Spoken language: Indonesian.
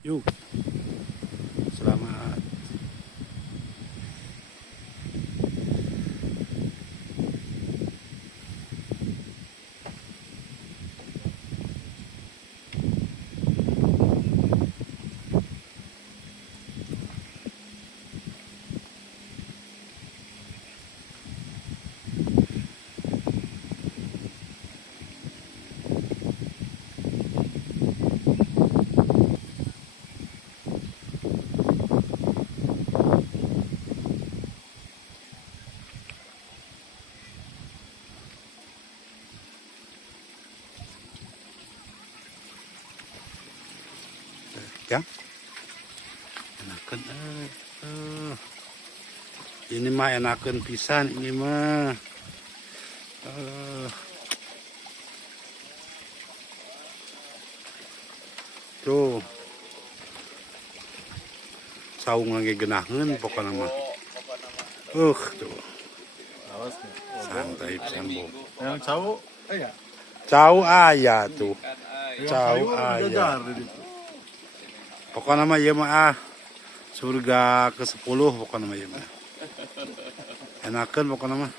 Yuk, selamat. Ya, enakan. Ini mah enakan pisan ini mah. Tuh, saung lagi genahin pokoknya mah. Tuh, santai pisan bu. Yang cowok, ya. Cau ayah tuh, Yang cau cowok ayah. jajar di situ. Pokoknya mah iya mah surga ke-10 pokoknya mah iya mah. Enakan pokoknya mah.